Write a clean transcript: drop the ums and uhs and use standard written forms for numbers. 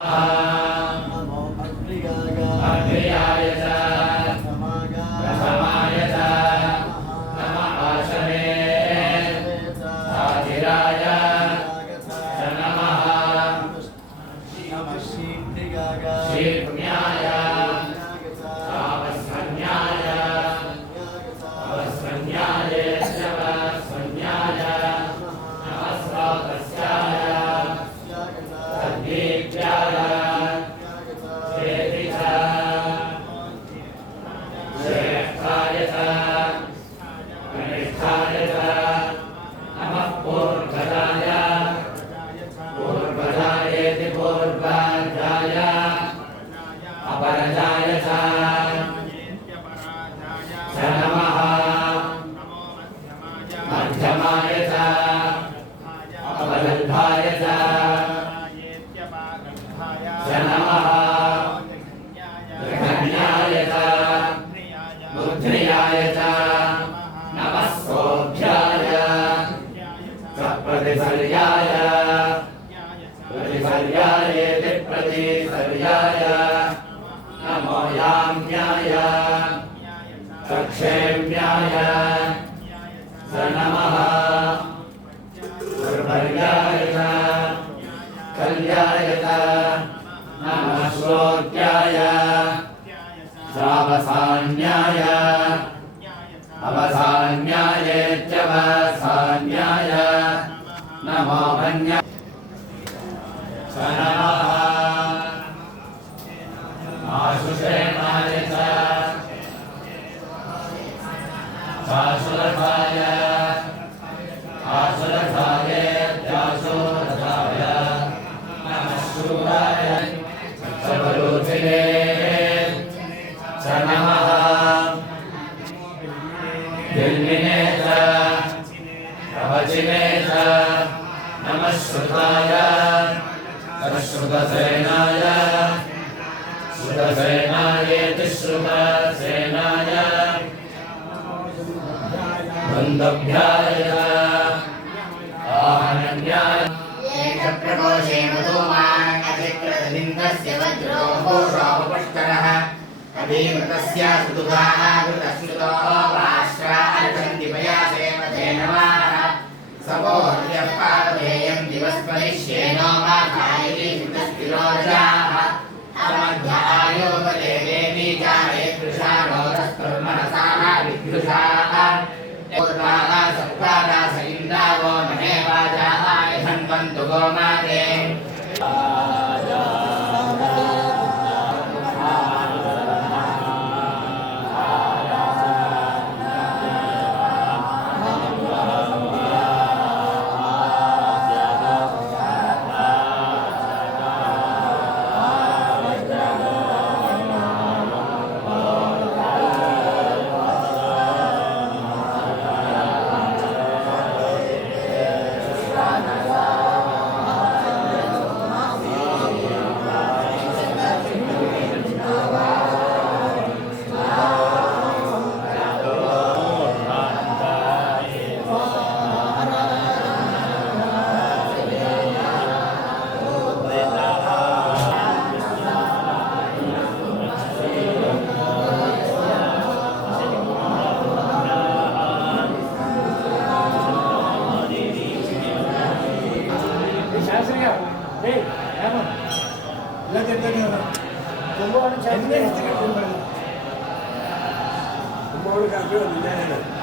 नमो अग्नियाय च प्रथमाय च नमः आशने साधिराय च नमः शीर्ष्ण्याय तावस्वन्याय तावस्वन्याय च वस्वन्याय नमः स्वातस्याय सद्दीप्याय मध्यमाय च अपलब्धाय च नमः जघन्याय च बुद्ध्याय च नमः सोऽभ्याय च प्रतिसर्याय प्रतिसर्यायेति प्रतिसर्याय नमो याम्याय चक्षेम्याय स नमः दुर्भर्याय च कल्याय च नमः श्रोत्याय सावसान्याय अवसान्यायेत्यवसान्याय नमो भन्याय स नमः आशुषेणाय च आशुरथाय आशुरथायेत्याशुरथाय नमः शूराय सबलोचने च नमः दिल्मिने च प्रवचिने च नमः श्रुताय श्रुतसेनाय श्रुतसेनायेति श्रुतसेनाय बन्धभ्याय आहनन्याय प्रकोशे मधुमान् अधिकृतलिङ्गस्य वज्रोः शोभपुष्करः अभिमृतस्य सुदुघाः कृतश्रुतो वाष्ट्रा अर्चन्ति पयासे मधे नमः समोर्यः पादधेयं दिवस्परिष्येनो माघायति कृतस्तिरोजाः अमध्यायोपदे देवी जाये कृशाणोरस्तुर्मनसाः विद्युषाः पूर्वाः सप्तादास इन्द्रावो महे वाजाः धन्वन्तु गोमाते Kumbahan